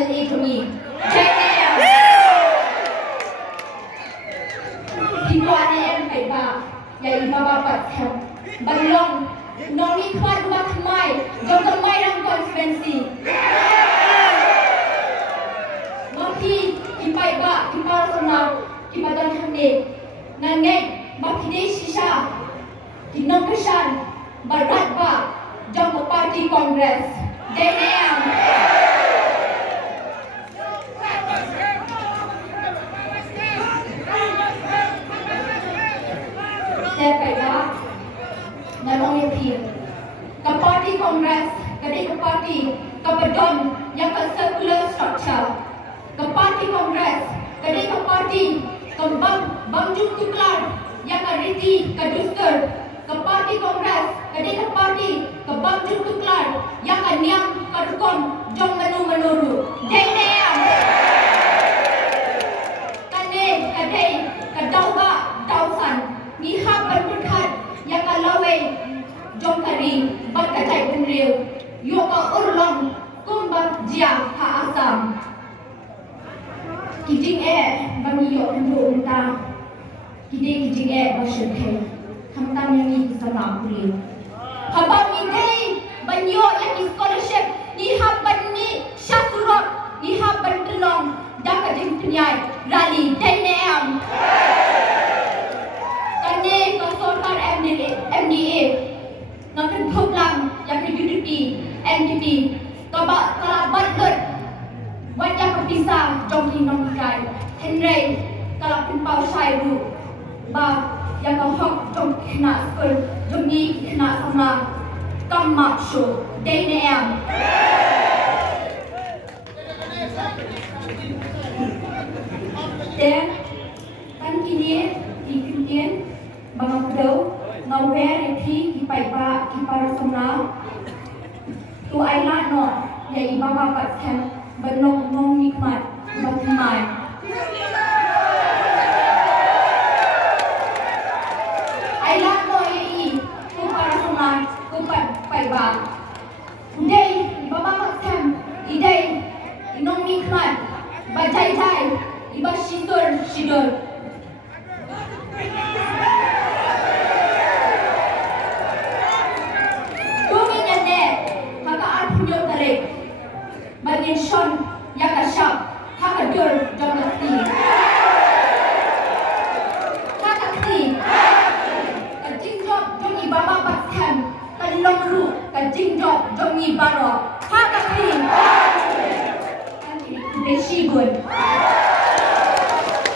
MLA to me. JM. Tipuan em phải ba, vậy mà ba Batskhem. Bằng lòng, nó đi khoan ba thầm mai, dòng thầm mai đang conference. Bang khi phải ba, khi ba xong nào, khi ba đang thầm đề, ngang ngay, ba khi đề shisha, khi nông cái sàn, ba rát ba, trong một party congress. JM. Saya kaya nalong yung ke party congress, ke party, ke bedon yang ke circular structure, ke party congress, ke party, ke bang jung tuklar yang ke riti, ke duster, ke party congress, ke party, ke bang jung tuklar yang ke niam, ke rukon, jong menuru. JM. Kane, ke dauba, dausan. Ni hab berputhat yang kalawai jong kari berkacai penriu yoga urlong kumbat jia ha asam kijing bagi yo endo entah kijing basyun khe hamtam yang ni sama kuriu habang ni bagi yo yang scholarship ni hab ni syafurot ni hab bertelong dak kajing penyai rally JM. Kane konsultan MDA Nanti program yang ke UDP, NDP Kalau batlet Wajah kepisah Jong nong kai Henry Kalau pimpau syai ru Ba Yang ke hok Jong kena skul Jong ni kena sama Kamak show DNM. Dan Tan kini Dikentian Bang Baroh nowhere thi pai ba ki para somna tu ai la no ya i baba Batskhem banong nong nikmat batmai ai la no i tu para somna tu pai ba dei baba Batskhem i dei nong nikmat ba jai i ba shidur Banyak Sean yang kasyap, hak dur jom lagi. Hak lagi. Jingjop jom i baba Batskhem, long ru, Jingjop jom i Baroh. Hak lagi. Nanti besi bun.